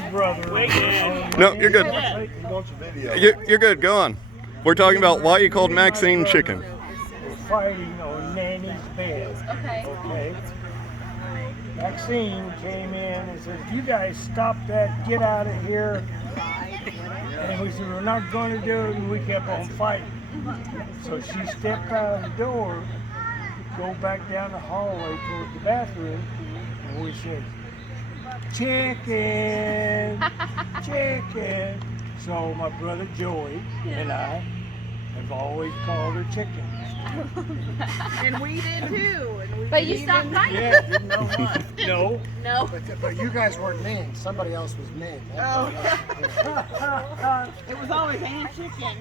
my brother. No, you're good. You're good. Go on. We're talking about why you called Maxine chicken. We're fighting on Nanny's bed. Okay. Maxine came in and said, "You guys stop that. Get out of here." And we said, "We're not going to do it." And we kept on fighting. So she stepped out of the door, go back down the hallway toward the bathroom, and we said, "Chicken, chicken." So my brother Joey and I have always called her chicken. And we did too. But you stopped fighting. Yeah, didn't know why. No. No. But you guys weren't mean. Somebody else was mean. It was always ham chicken.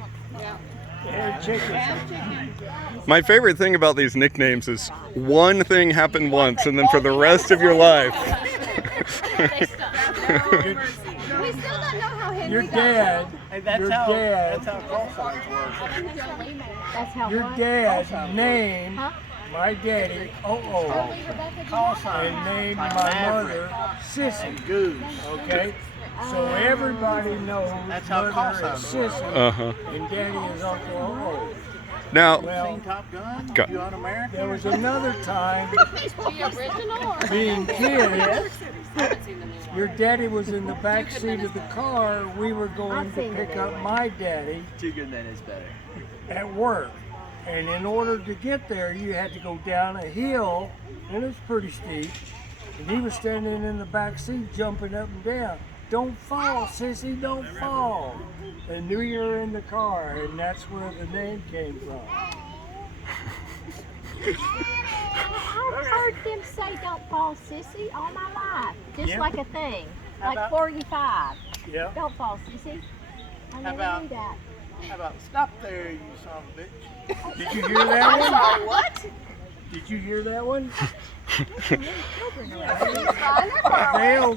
Yeah, chicken. Ham chicken. My favorite thing about these nicknames is one thing happened once, and then for the rest of your life. They stopped. We still don't know how Henry Your got dad, That's how call signs work. That's how your what? dad named Huh? my daddy Call sign. and named my mother Sissy. Goose. Okay? So everybody knows That's how call mother is signs Sissy and daddy is Uncle O. Now, Well, Seen Top Gun? Go. You un-American? there was another time The original or being kids, your daddy was in the back seat of the car. We were going to pick up my daddy Too good, then it's better. at work. And in order to get there, you had to go down a hill, and it's pretty steep. And he was standing in the back seat, jumping up and down. "Don't fall, sissy, don't fall." They knew you were in the car, and that's where the name came from. I've heard them say "don't fall, sissy" all my life, just Yeah. like a thing, How like about- 45. Yeah. Don't fall, sissy. I never about- knew that. How about stop there, you son of a bitch? Did you hear that one? Sorry, what? Did you hear that one?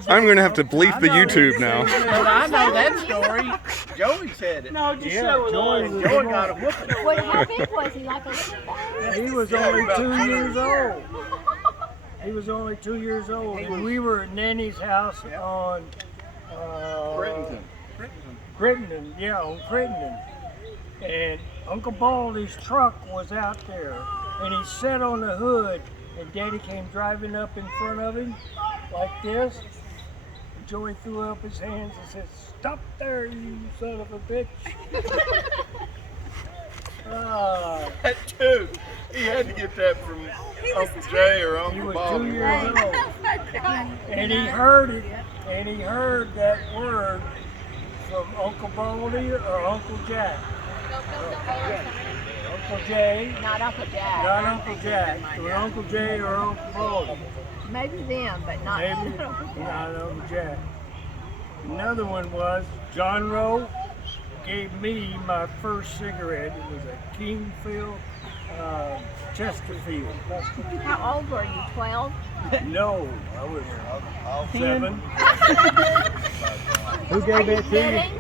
I'm going to have to bleep the YouTube now. But I know that story. Joey said it. No, just Yeah, Joey was Joey the got a one. whooping. What, how big was he? Like a little thing? He was only 2 years old. He was only 2 years old, and we were at Nanny's house on Crittenden, yeah, on Crittenden. And Uncle Baldy's truck was out there, and he sat on the hood, and Daddy came driving up in front of him like this. And Joey threw up his hands and said, "Stop there, you son of a bitch." That too. He had to get that from Uncle Jay or He Uncle was Bob. 2 years old, and he heard it, and he heard that word from Uncle Baldy or Uncle Jack. Uncle Jay, Not Uncle Jack. not Uncle Jack, or Uncle Jay or Uncle Baldy. Maybe them, but not Maybe not Uncle Jack. Another one was John Rowe gave me my first cigarette. It was a Kingfield Chesterfield. How old were you? 12? No, I was 7. Who gave Are you that to you? kidding?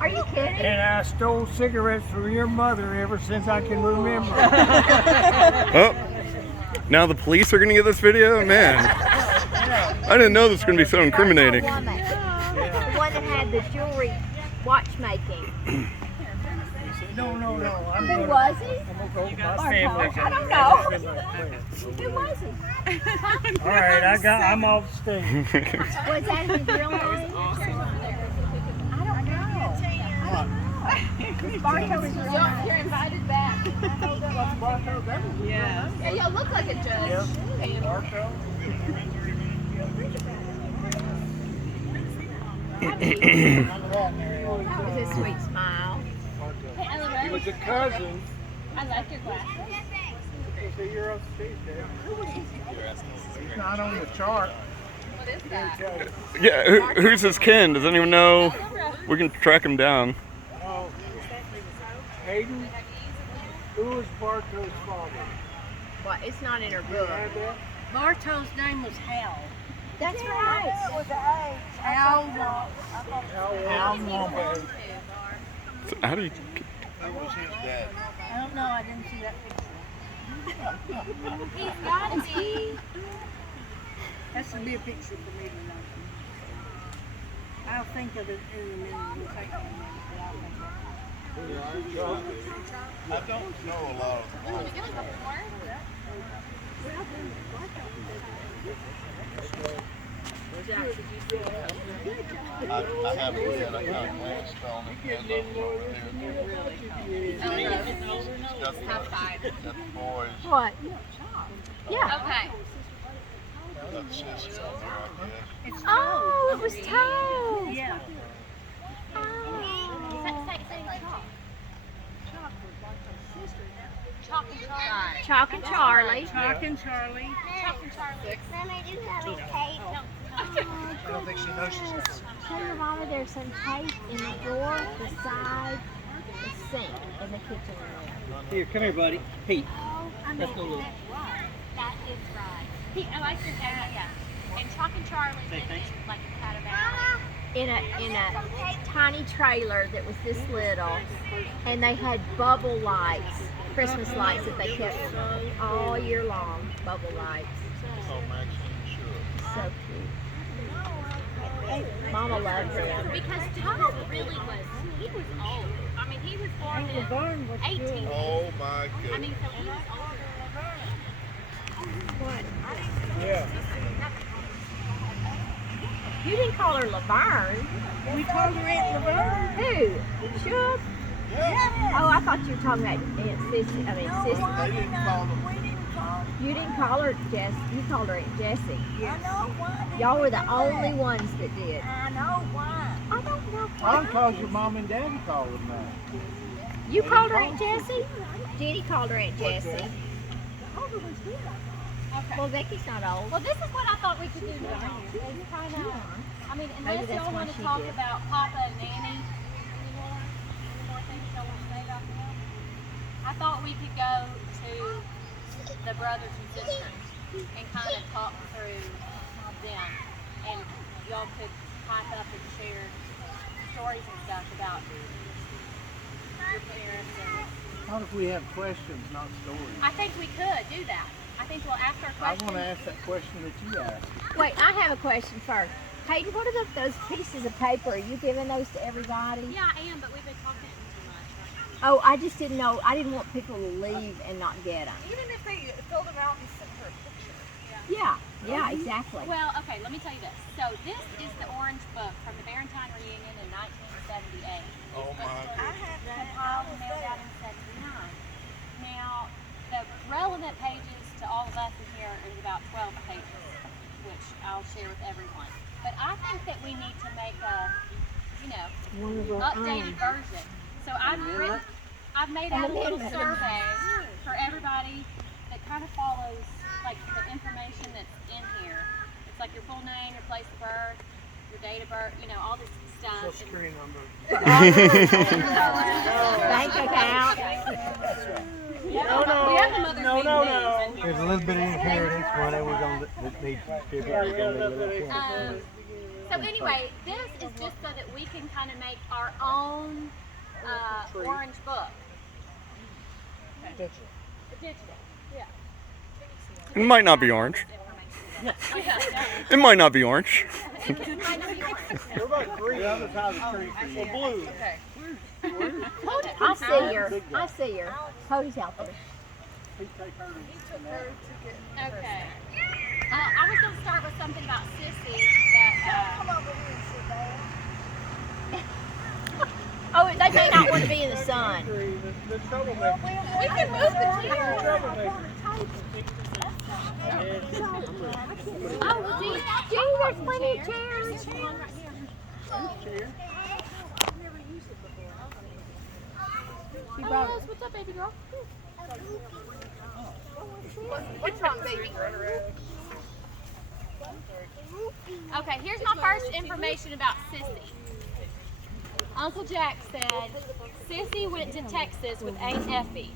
Are you kidding? And I stole cigarettes from your mother ever since I can remember. Oh, now the police are going to get this video? Man, I didn't know this was going to be so incriminating. The one that had the jewelry watchmaking. No, I'm Who gonna, was he? I'm gonna go with my Bartol. family. I don't know. Who was he? All right, I'm off stage. Was that his real name? I don't know. Bartol is real name. You're invited back. Yeah. Yeah, y'all look like a judge. That was a sweet smile. He was a cousin. I like your glasses. So you're off stage there. He's not on the chart. What is that? Yeah, who's his kin? Does anyone know? We can track him down. Oh, Hayden? Who was Bartow's father? Well, it's not in her You book. have that? Bartow's name was Hal. That's right. Hal. Al Wombat. So how do you... Who was his dad? I don't know. I didn't see that picture. He's got to be. Has to be a picture for me to know. think of it in a minute. I don't know a lot of them. I haven't yet. I kind of glanced on it. And it's got the boys. What? Yeah. Okay. That's just on there, I guess. Oh, it was Toad. Yeah. Chalk and Charlie. Chuck and Charlie. Mommy, do you have any tape? I don't think she knows she's got some. Tell your mama there's some tape in the door beside the sink in the kitchen room. Here, come here, buddy. Pete. Let's go look. That is right. I like your dad. Yeah. And Chalk and Charlie lived in like a catabount. In a tiny trailer that was this little, and they had bubble lights, Christmas lights that they kept all year long. Bubble lights. So cute. Mama loves them. Because Todd really was, he was old. I mean, he was born in 18. Oh my I goodness. mean, so he was older. Yeah. You didn't call her Laverne. We called her Aunt Laverne. Who? Shook? Oh, I thought you were talking about Aunt Sissy. I mean, Sissy. They didn't call them. You didn't call her Jess. You called her Aunt Jessie. I know why. Y'all were the only ones that did. I know why. I don't know. Mom calls your mom and daddy call them that. You called her Aunt Jessie? Jenny called her Aunt Jessie. Okay. Well, Becky's not old. Well, this is what I thought we could do now. Is kind of, I mean, Maybe unless that's y'all why want to she talk did. about Papa and Nanny anymore, any more things y'all want to say about them? I thought we could go to the brothers and sisters and kind of talk through them, and y'all could type up and share stories and stuff about your parents. And What if we have questions, not stories? I think we could do that. I think we'll ask our I questions. want to ask that question that you asked. Wait, I have a question first. Hayden, what about those pieces of paper? Are you giving those to everybody? Yeah, I am, but we've been talking too much. Oh, I just didn't know. I didn't want people to leave and not get them. Even if they filled them out and sent her a picture. Yeah, exactly. Well, okay, let me tell you this. So this is the orange book from the Barentine reunion in 1978. Oh my I had that. Compiled and mailed out in 79. Now, the relevant pages to all of us in here is about 12 pages, which I'll share with everyone. But I think that we need to make a, updated version. So I've made out a little survey for everybody that kind of follows like the information that's in here. It's like your full name, your place of birth, your date of birth, all this stuff. Social security number. Bank account. We have the mother's maiden names in here. There's a little bit of inheritance, whatever we're going to need to figure out. So anyway, this is just so that we can kind of make our own orange book. Digital. Yeah. It might not be orange. It might not be orange. What about green? The other side of the tree. Well, blue. I see her. Cody's out there. Okay. I was going to start with something about Sissy that. Oh, they may not want to be in the sun. The troublemaker. We can move the chair. Oh, well, Gee, there's plenty of chairs. There's one right here. Oh, what's up, baby girl? What's wrong, baby? Okay, here's my first information about Sissy. Uncle Jack said Sissy went to Texas with Aunt Effie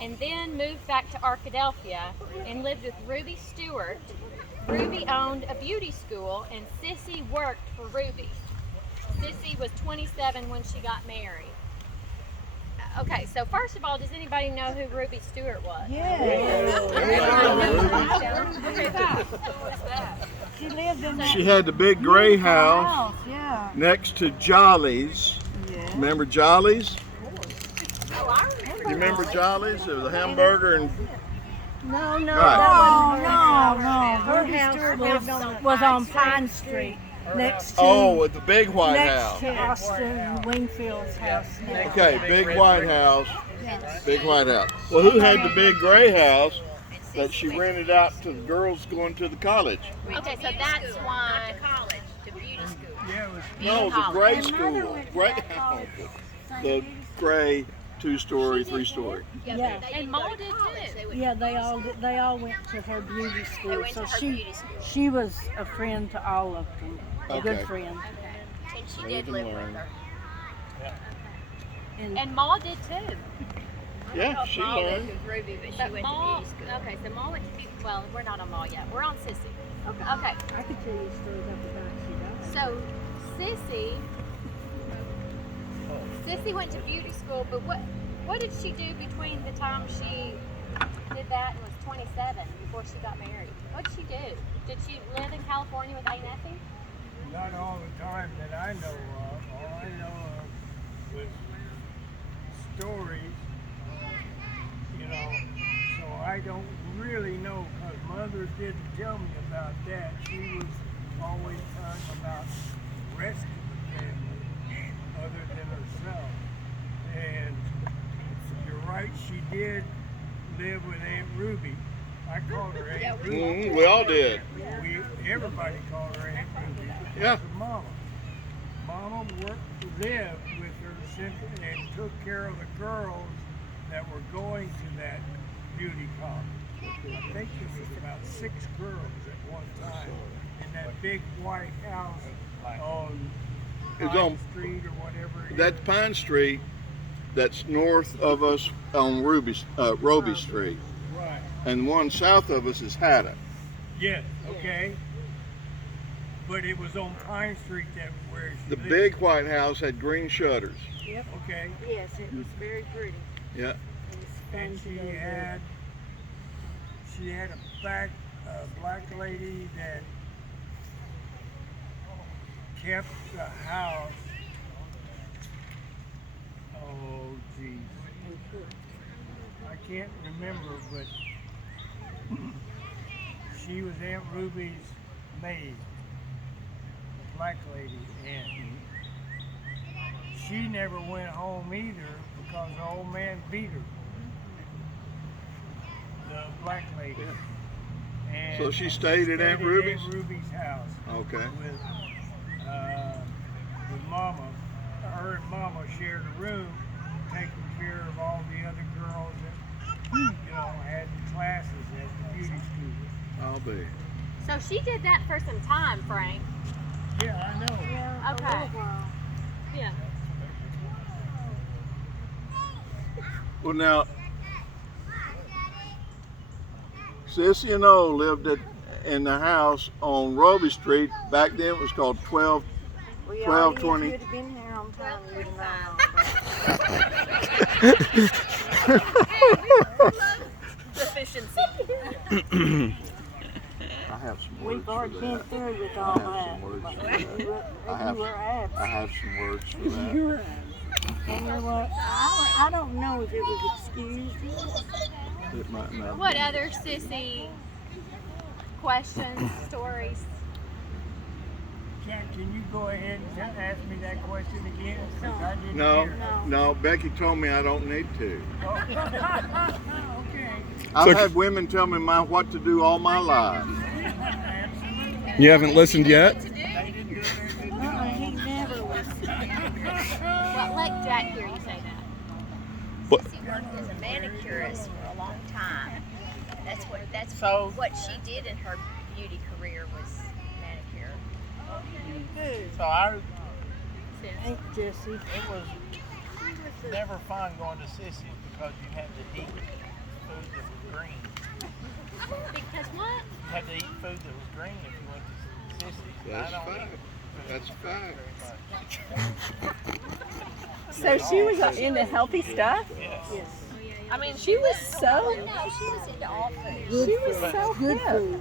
and then moved back to Arkadelphia and lived with Ruby Stewart. Ruby owned a beauty school and Sissy worked for Ruby. Sissy was 27 when she got married. Okay, so first of all, does anybody know who Ruby Stewart was? She lived in She had the big gray house house, yeah. next to Jolly's. Remember Jolly's? You remember Jolly's? It was a hamburger and No, no, Right. no. Her house was on Pine Street, next to with the big white house. Austin Wingfield's house. Okay, big white house. Big white house. Well, who had the big gray house that she rented out to the girls going to the college? Okay, so that's why. Yeah, it was. No, the gray school. Gray house. The gray 2-story, 3-story. Yeah, And Ma did too. yeah. They all went to her beauty school. So she was a friend to all of them. A good Okay. friend. And she Well, did you live can with learn. her. And And Ma did too. Yeah, she learned. Ruby, but she went to beauty school. Okay, so Ma went to beauty. Well, we're not on Ma yet. We're on Sissy. Okay. I could tell you stories about she died. So, Sissy went to beauty school, but what did she do between the time she did that and was 27 before she got married? What did she do? Did she live in California with A nothing? Not all the time that I know of. All I know of was stories, you know. So I don't really know because Mother didn't tell me about that. She was always talking about the rest of the family other than herself. And you're right, she did live with Aunt Ruby. I called her Aunt Ruby. We all did. Everybody called her Aunt Ruby. Yeah. Because of Mama. Mama lived with her simply and took care of the girls that were going to that beauty college. I think there was about 6 girls at one time in that big white house on It's Pine on- Street or whatever. it That's is. Pine Street. That's north of us on Roby Street. Right. And one south of us is Hatta. Yes. Okay. But it was on Pine Street that where she The lived. big white house had green shutters. Okay. Yes, it was very pretty. Yeah. And she had a black lady that kept the house. Oh, geez. I can't remember, but she was Aunt Ruby's maid, the black lady, and she never went home either because the old man beat her. The black lady. And So she stayed at Aunt Ruby's? Aunt Ruby's house. Okay. With Mama. Her and Mama shared a room, taking care of all the other girls that, had classes at the beauty school. I'll be. So she did that for some time, Frank. Yeah, I know. Okay. Yeah. Well, now, Sissy and O lived in the house on Roby Street. Back then it was called 1220. Could have been here on time. We'd Deficiency. I have some words We've for already been that. through with I all have that. some words But for that. you were absent. I have some words for that. You were absent. And you know what? I don't know if it was excused. It might not What be. other Sissy questions, stories? Can you go ahead and ask me that question again? 'Cause I didn't No, hear. no, Becky told me I don't need to. Okay. I've had women tell me what to do all my life. You haven't listened yet? He never was. Well, let Jack hear you say that. What? She worked as a manicurist for a long time. That's what she did in her beauty career was manicure. So I, Ain't Jesse. it was never fun going to Sissy's because you had to eat food that was green. Because what? You had to eat food that was green if you went to Sissy's. That's I don't fine. eat That's a fact. So she was into healthy stuff? Yes. I mean, she was so, No, she was into all foods. she was so Good hip. food.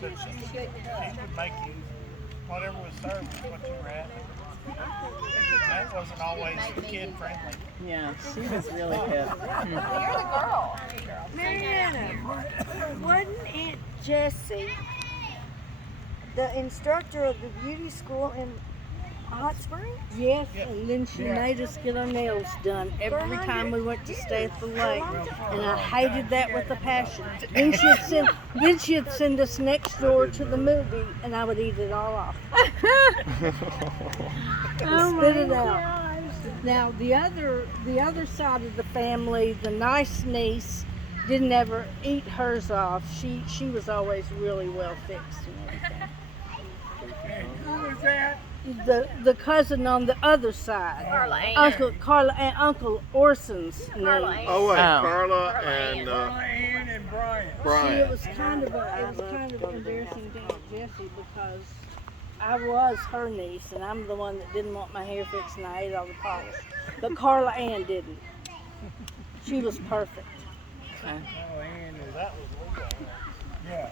So she would make you whatever was served was what you were having. That wasn't always kid friendly. Yeah, she was really hip. You're the girl. Mariana, wasn't Aunt Jessie the instructor of the beauty school in Hot Springs? Yes, and then she made us get our nails done every time we went to stay at the lake, and I hated that with a passion. Then she'd send us next door to the movie, and I would eat it all off. Spit it out. Now the other side of the family, the nice niece, didn't ever eat hers off. She was always really well fixed and everything. And who was that? The cousin on the other side, Uncle Carla and Uncle Orson's niece. Oh wait, Carla and Ann and Brian. See, Brian. it was kind of embarrassing to Aunt Jessie because I was her niece and I'm the one that didn't want my hair fixed and I ate all the polish. But Carla Ann didn't. She was perfect. Oh, Ann is, that was legal. Yeah.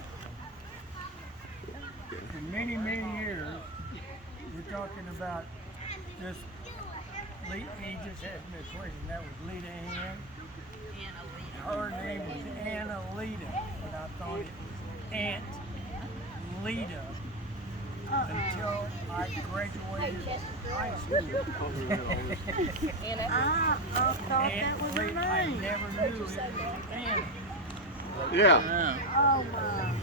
For many, many years, we're talking about this. He just asked me a question. That was Lita Ann. Her name was Anna Lita, but I thought it was Aunt Lita until I graduated high school. I thought that was her I name. never knew it was Anna. Yeah, Oh my.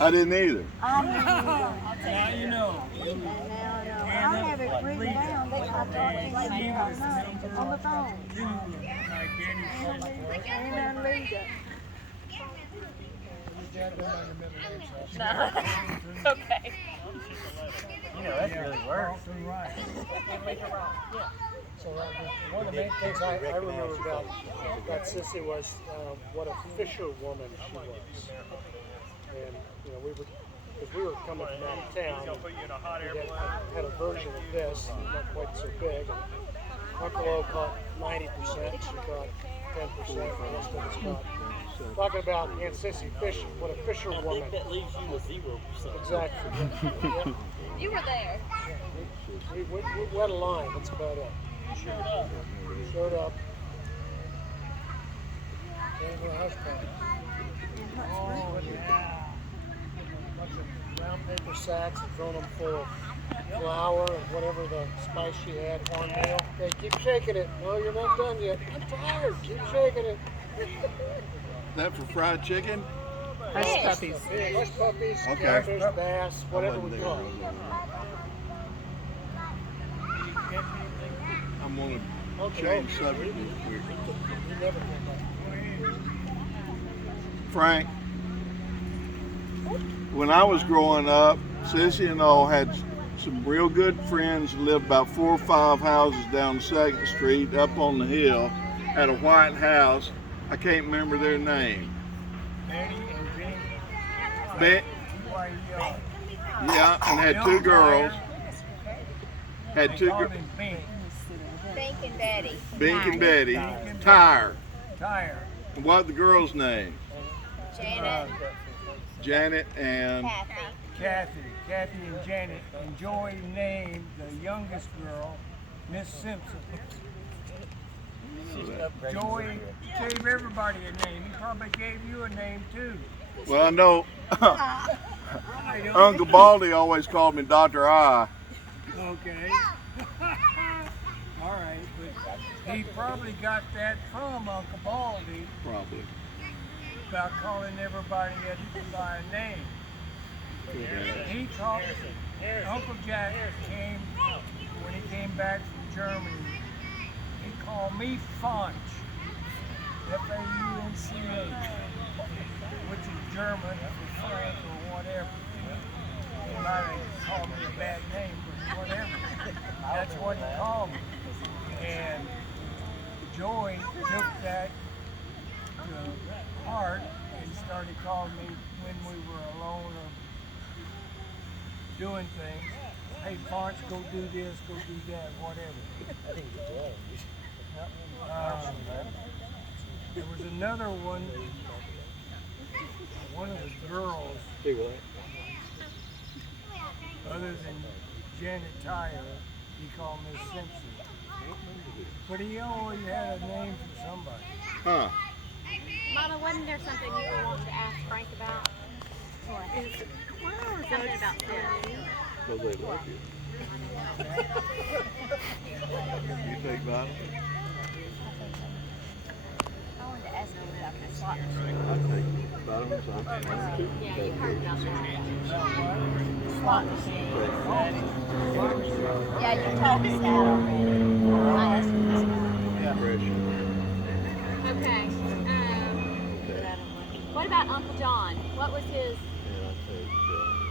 I didn't either. I didn't either. Now you know. Now I have it written down. I thought they said on the phone. You, my daddy's sister. Anna Lita. Okay. You know, that's really worse. Carlton Wright. So one of the main things I remember about Sissy was what a fisherwoman she was. And you know, because we were coming from out of town, we had a version of this, not quite so big. And Uncle O caught 90%, she caught 10%, the rest of us caught. Talking about Aunt Sissy fishing, what a fisherwoman. That leaves you with 0%. Exactly. Yeah. You were there. We had a line, that's about it. Showed up. Came to the house party. Oh, yeah. Bunch of round paper sacks and thrown them full of flour and whatever the spice she had, cornmeal. Okay, keep shaking it. No, you're not done yet. I'm tired. Keep shaking it. That for fried chicken? Hush puppies. Hush puppies, Okay. catfish, bass, whatever we Wasn't caught. I'm gonna Okay. change subject real quick. He never came back. Frank, when I was growing up, Sissy and all had some real good friends that lived about 4 or 5 houses down 2nd Street up on the hill, had a white house. I can't remember their name. Betty and Jenny. Be- yeah, and had 2 girls. Had 2 girls. Bink. Bink and Betty. Bink and Betty. Tyre. Tyre. And what the girls' name? Janet. Janet and Kathy. Kathy and Janet. And Joy named the youngest girl Miss Simpson. Joy gave everybody a name. He probably gave you a name too. well, I know I don't- Uncle Baldy always called me Dr. I. Okay. All right, but he probably got that from Uncle Baldy Probably. about calling everybody by a name. He called Uncle Jack came when he came back from Germany. He called me Faunch, F-A-U-N-C-H, which is German for Frank or whatever. He might have called me a bad name, but whatever. That's what he called me. And Joy took that to heart and started calling me when we were alone or doing things, hey, Fonch, go do this, go do that, whatever. I think it's wrong. There was another one of the girls, Do what? other than Janet Tyler, he called Miss Simpson. But he always had a name for somebody. Huh. Mama, wasn't there something you were wanting to ask Frank about? What? Something about this. Because they love you. You take vitamins? I wanted to ask him about the slot I machine. take vitamins. I'm too. Yeah, you heard about that. Slot machine. Yeah, you told us that already. I asked him this morning. Okay. What about Uncle John? What was his?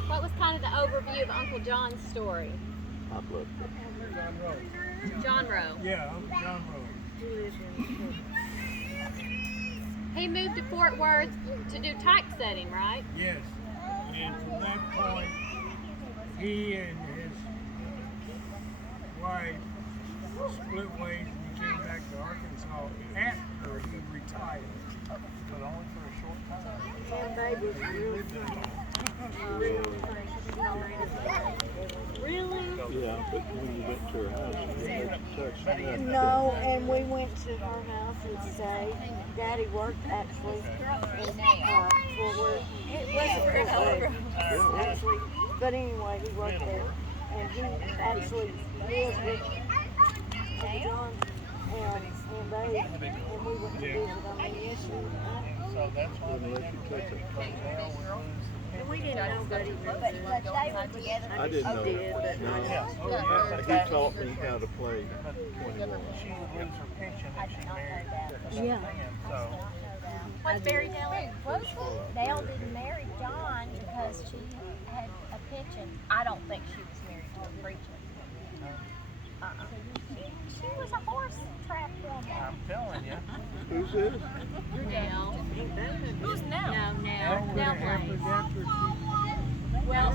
What was kind of the overview of Uncle John's story? John Rowe. Yeah, Uncle John Rowe. He moved to Fort Worth to do typesetting, right? Yes. And from that point, he and his wife split ways and he came back to Arkansas after he retired. But only for a short time. And baby was really funny. Really? Yeah, but when you went to her house, you had to touch that. No, and we went to her house and stayed. Daddy worked actually in Fort Worth. It wasn't Fort Worth, actually. But anyway, he worked there. And he actually lived with John and Dave. And we went to visit on the issue. So that's why they Unless you touch it. And we didn't know that he was But they were together. I didn't know. did, but No. Yeah. He taught me how to play 21. she would lose her pension if she married this Yeah. man. So What's Barry Dale? Dale didn't marry John because she had a pension. I don't think she was married to a preacher. She was a horse trap woman. I'm telling you. Who's this? Nell. Who's Nell? No, That would Nell have happened Blaze. after she Well,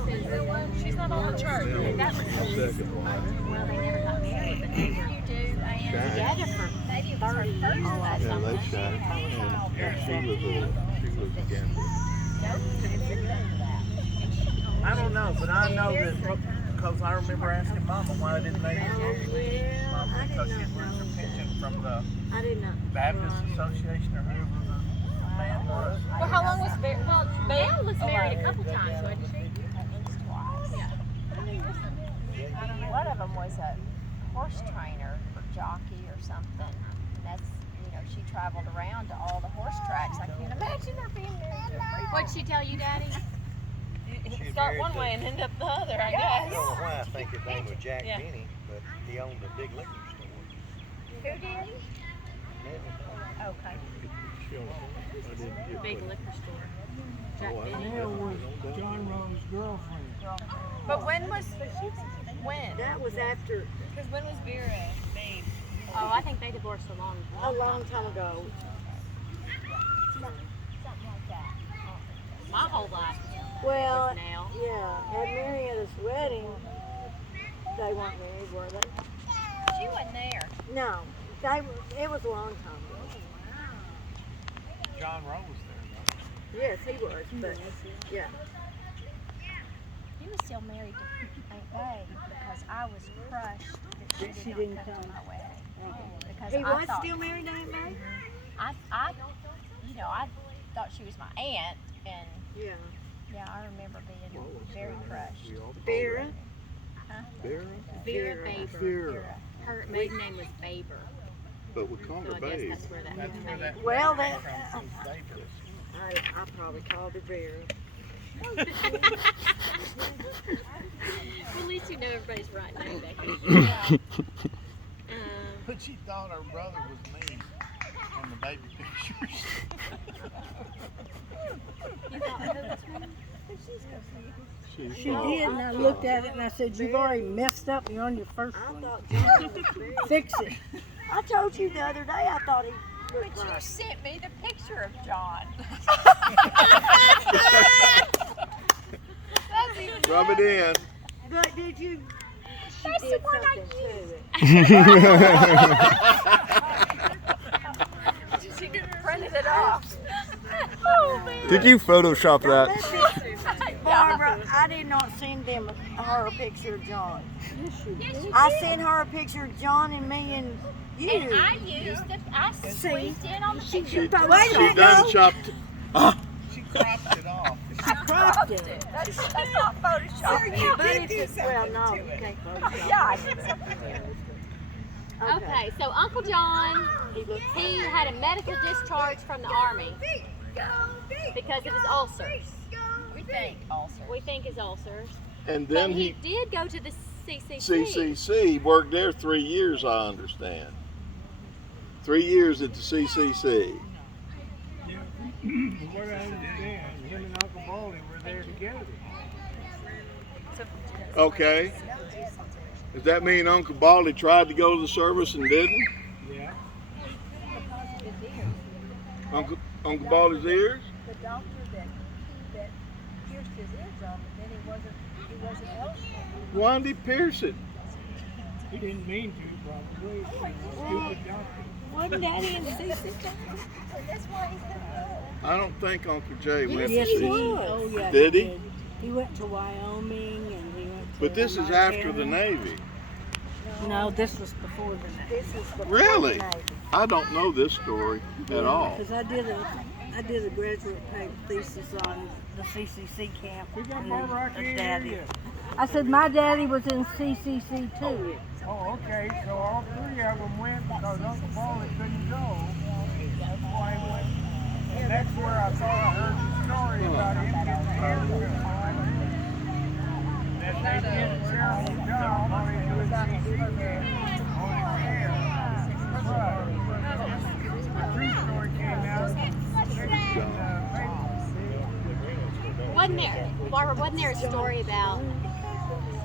she's not on the chart. That was Second one. well, they never got married, but they were together for maybe it was her first Yeah, they something. shot. And she was a gambler. I don't know, but I know that because I remember asking Mama why didn't they divorce me? Mama, because she had lose her pension from the I did not. Baptist Association or whoever the man was. Well, how long was Barry? Well, Belle was married a couple times, wasn't she? At least twice. Yeah. One of them was a horse trainer or jockey or something. And that's, she traveled around to all the horse tracks. I can't imagine her being married to a preacher. What'd she tell you, Daddy? Start one way and end up the other, I guess. I don't know why I think his name was Jack Benny, but he owned a big liquor store. Who did? Okay. Big liquor store. Jack Benny. Nell was John Rowe's girlfriend. But when? That was after Because when was Vera made? Oh, I think they divorced a long time ago. Something like that. My whole life. Well, Was Nell. yeah, at Marietta's wedding, they weren't married, were they? She wasn't there. No, it was a long time ago. John Rowe was there. Yes, he was, but yeah. He was still married to Aunt Bay because I was crushed that she didn't come to my wedding. Because He I was thought, still married to Aunt May? I thought she was my aunt, and Yeah. yeah, I remember being very crushed. Vera? Huh? Vera? Vera Baber. Vera. Her maiden name was Baber. But we called So her I guess Babe. that's where that That's came where that Well, came that- from, was Baber. I probably called her Vera. Well, at least you know everybody's right name back here. But she thought her brother was me on the baby pictures. You thought who was me? She She did, and I looked at it and I said, "You've already messed up. You're on your first I one. thought John was married. Fix it." I told you the other day I thought he But looked you like. sent me the picture of John. Rub it in. But did you she That's the did one I something to it. She printed it off. Oh, man. Did you Photoshop that? Barbara, I did not send them her a picture of John. Yes, you did. I sent her a picture of John and me and you. And I used it. I squeezed in on the picture. She Wait a minute, done no. chopped. She cropped it off. I cropped it. That's not Photoshop. But if it's, well, no, you can't Photoshop. Yeah, I did Okay, so Uncle John, he had a medical discharge from the Army because of his ulcers. We think ulcers. We think his ulcers. And But then he he did go to the CCC. CCC worked there 3 years, I understand. 3 years at the CCC. From what I understand, him and Uncle Baldy were there together. Okay. Does that mean Uncle Baldy tried to go to the service and didn't? Yeah. Uncle Baldy's ears? The doctor that pierced his ears off, and then he wasn't eligible. Why did he pierce it? He didn't mean to, probably. Stupid doctor. Wasn't Daddy in the CCC? I don't think Uncle Jay went Yes, to he see. was. Oh, yeah, Did he? He went to Wyoming and he went to But this is after the Montana. Navy. No, this was before the Navy. This is the Really? I don't know this story at all. Because I did a graduate thesis on the CCC camp. We got and Barbara, I can't Daddy. hear you. I said my daddy was in CCC too. Oh, okay. So all three of them went because Uncle Baldy couldn't go. That's why he went. And that's where I thought I heard the story about him getting the hair put on. That they did a terrible job on him doing CCC camp on his hair. But the true story came out. Wasn't there a story about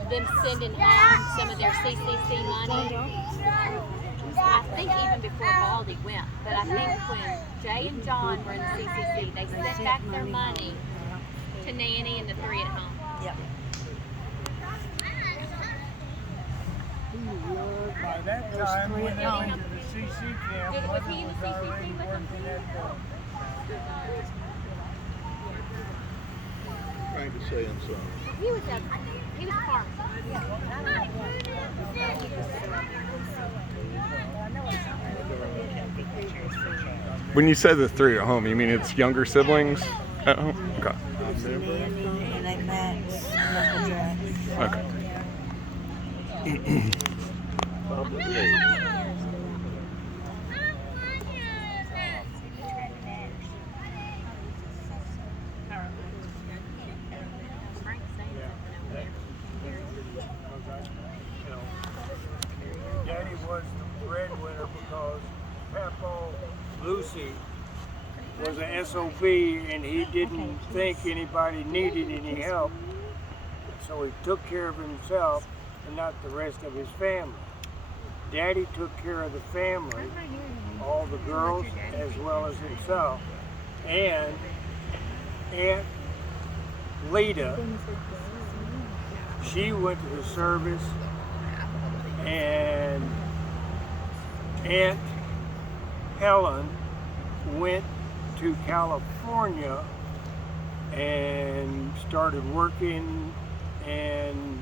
them sending home some of their CCC money? I think even before Baldy went, but I think when Jay and John were in the CCC, they sent back their money to Nanny and the three at home. Yep. By that time, when they went to the CC camp, Was Mother he in the was CCC already with them? working at Trying to say I'm sorry. He was a farmer. When you say the three at home, you mean it's younger siblings at home? Okay. It's Nanny and Aunt Max and Uncle Jack. Okay. Daddy was the breadwinner because Papa Lucy was an SOB and he didn't think anybody needed any help. So he took care of himself and not the rest of his family. Daddy took care of the family, all the girls as well as himself. And Aunt Lita, she went to the service, and Aunt Helen went to California and started working in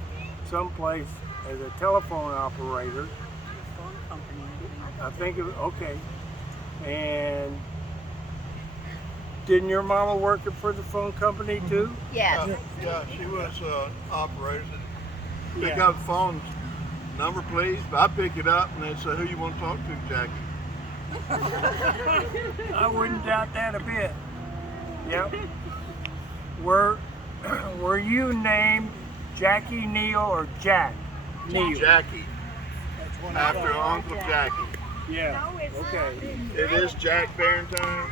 someplace as a telephone operator. I think it was, okay. And didn't your mama work for the phone company too? Yes. Yeah, she was operator. Pick Yeah. up the phone number, please. I pick it up and they say, "Who you want to talk to, Jackie?" I wouldn't doubt that a bit. Yep. Were you named Jackie Neal or Jack Neal? Jackie. After Uncle Jackie. Yeah. Okay. It is Jack Barentine?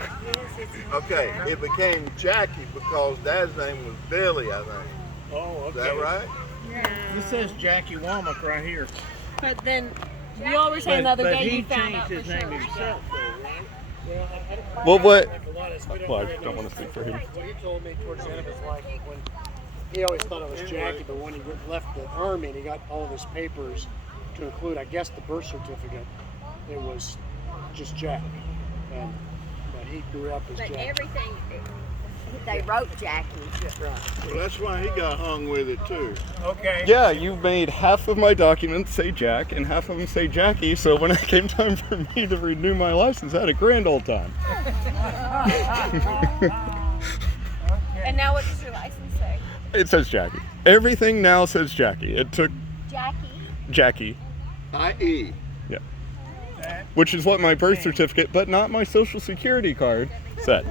Okay, it became Jackie because Dad's name was Billy, I think. Oh, okay. Is that right? This says Jackie Womack right here. But then you always say another day he you found out changed for his name sure. himself, though, right? Well, what? Well, I don't want to speak for him. What he told me towards the end of his life was he always thought it was Jackie, but when he left the Army and he got all of his papers to include, I guess, the birth certificate, it was just Jack. But he grew up as But Jack. everything, they wrote Jackie. Right. Well, that's why he got hung with it too. Okay. Yeah, you made half of my documents say Jack and half of them say Jackie, so when it came time for me to renew my license, I had a grand old time. And now what does your license say? It says Jackie. Everything now says Jackie. It took Jackie. I.E. Yeah. Which is what my birth certificate, but not my social security card, said.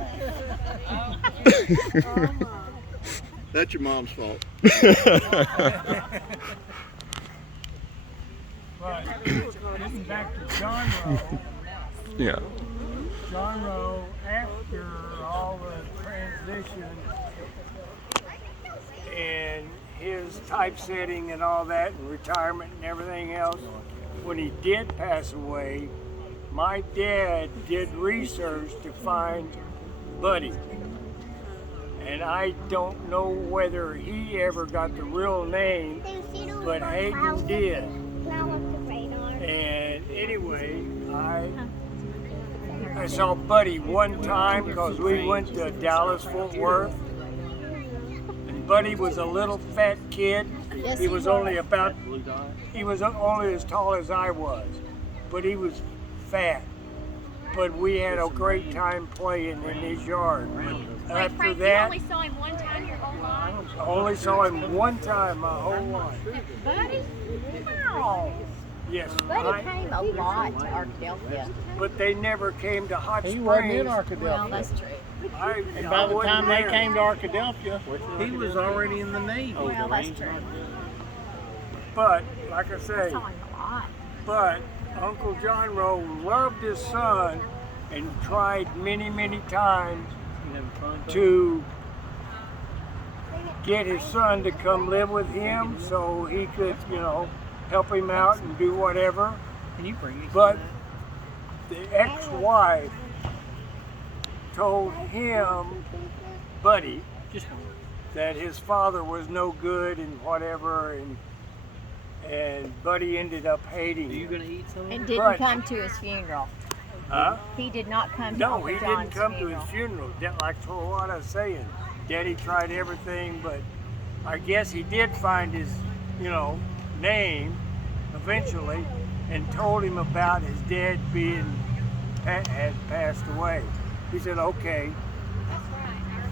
That's your mom's fault. But getting back to John Rowe. Yeah. John Rowe, after all the transition and his typesetting and all that, and retirement and everything else, when he did pass away, my dad did research to find Buddy. And I don't know whether he ever got the real name, but Hayden did. And anyway, I saw Buddy one time because we went to Dallas, Fort Worth. And Buddy was a little fat kid. He was only as tall as I was, but he was fat. But we had a great time playing in his yard. After Frank, that, you only saw him one time your whole life? I only saw him one time my whole life. Buddy? No. Yes. Buddy came a lot to Arkadelphia. But they never came to Hot Springs. He wasn't in Well, Arkadelphia. that's true. And by the time they came to Arkadelphia, He was already in the Navy. Well, that's true. But, like I say, Saw him a lot. but Uncle John Rowe loved his son and tried many, many times to get his son to come live with him so he could, help him out and do whatever. But the ex-wife told him, Buddy, that his father was no good and whatever, and Buddy ended up hating him. And didn't But- come to his funeral. Huh? He did not come to No, Uncle he John's didn't come to funeral. his funeral. Like what I was saying, Daddy tried everything, but I guess he did find his, name eventually, and told him about his dad had passed away. He said, "Okay."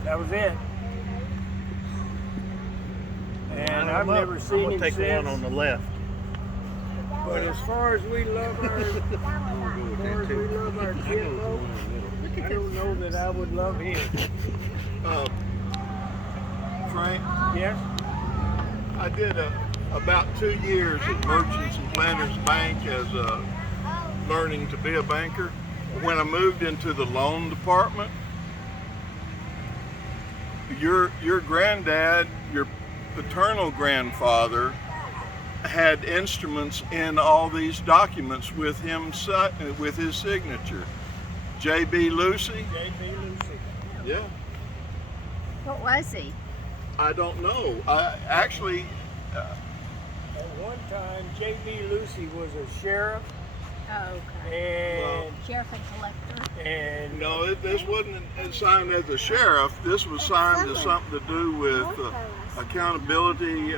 That was it. And I've never seen him Take the one on since. the left. But as far as we love our kid, I don't know that I would love him. Frank, Yes? I did about 2 years at Merchants and Planters Bank as learning to be a banker. When I moved into the loan department, your granddad, your paternal grandfather, had instruments in all these documents with with his signature. J.B. Lucy? J.B. Lucy. Yeah. What was he? I don't know. I actually, At one time, J.B. Lucy was a sheriff, Oh, okay. and Sheriff and collector. no, this wasn't signed as a sheriff. This was signed as something to do with accountability.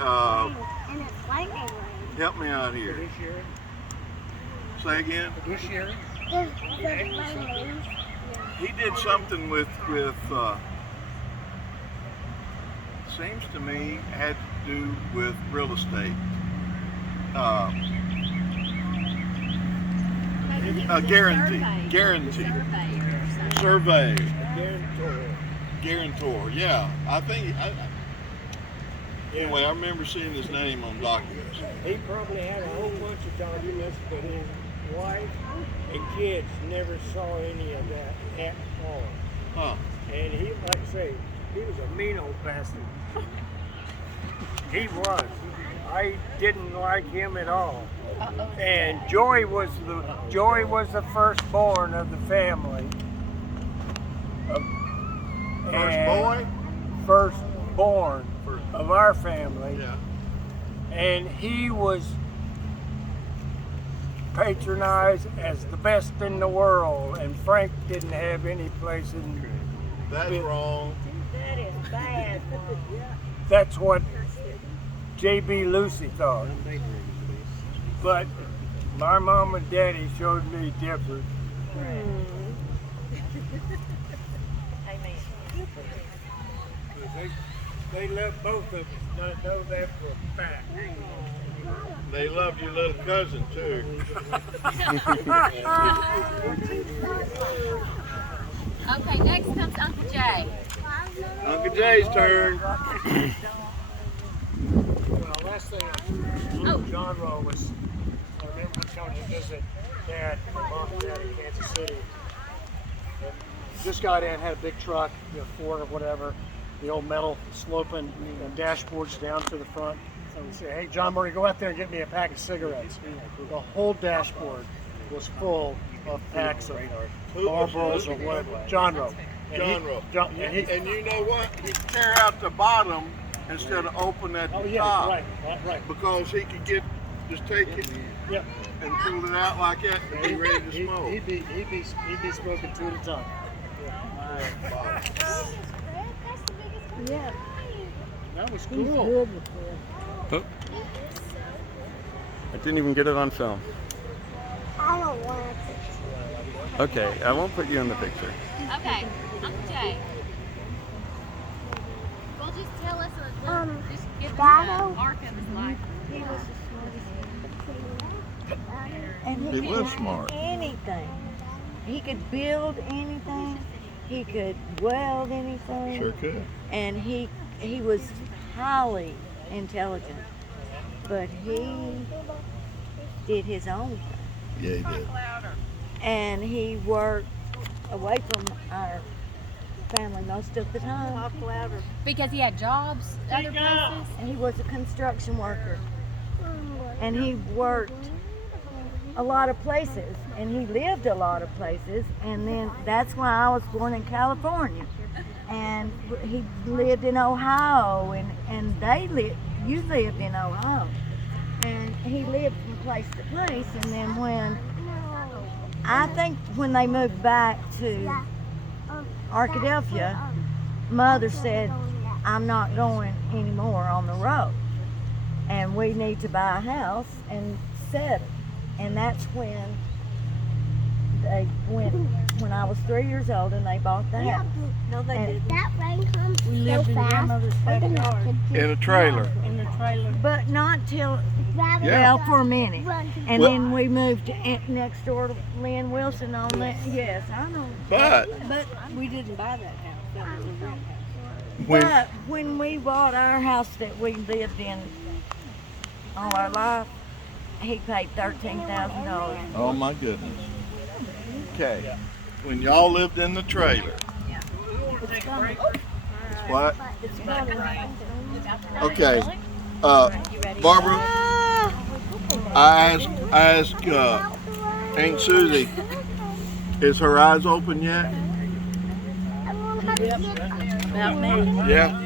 Help me out here. Say again. He did something with seems to me had to do with real estate. Guarantee. Survey. Guarantor. Yeah, I think. Anyway, I remember seeing his name on documents. he probably had a whole bunch of documents, but his wife and kids never saw any of that at all. Huh. And he, like I say, he was a mean old bastard. He was. I didn't like him at all. And Joy was the firstborn of the family. First boy? Firstborn. of our family. Yeah. And he was patronized as the best in the world, and Frank didn't have any place in. That's wrong. That is bad. That's what J.B. Lucy thought. But my mom and daddy showed me different. They love both of us. I know that for a fact. They loved your little cousin too. Okay, next comes Uncle Jay. Uncle Jay's turn. Well, last thing, John Rowe was, I remember coming to visit Dad, my mom and Dad in Kansas City. And just got in, had a big truck, Ford or whatever, the old metal sloping dashboards down to the front. So we say, hey, John Murray, go out there and get me a pack of cigarettes. The whole dashboard was full of packs of Marlboros or whatever. John Rowe. John Rowe. And you know what? He'd tear out the bottom instead of open at the top. Right. Because he could just take it and pull it out like that and be ready to smoke. He'd be smoking 2 at a time. Yeah. That was He's cool. good with this. Oh. I didn't even get it on film. I don't want to. Okay, I won't put you in the picture. Okay, Uncle Jay. Well, just tell us, just give us an arc of his life. He was the smartest. And He could was do smart. Anything. He could build anything. He could weld anything. Sure could. And he was highly intelligent, but he did his own thing. Yeah, he did. And he worked away from our family most of the time. Talk louder. Because he had jobs other places? And he was a construction worker. And he worked a lot of places. And he lived a lot of places. And then that's why I was born in California. And he lived in Ohio. And you lived in Ohio. And he lived from place to place. And then when they moved back to Arkadelphia, Mother said, I'm not going anymore on the road. And we need to buy a house and settle. And that's when they went, when I was 3 years old, and they bought the house. No, they didn't. That rain comes We so lived in fast. grandmother's backyard. In a trailer. In the trailer. But not till, well, for a minute. And then we moved next door to Lynn Wilson on that. Yes, I know. But we didn't buy that house. That was a real house. when But when we bought our house that we lived in all our life, he paid $13,000. oh my goodness. Okay. When y'all lived in the trailer. It's coming. What? It's coming. Okay. Barbara, I asked Aunt Susie, is her eyes open yet? About me. Yeah.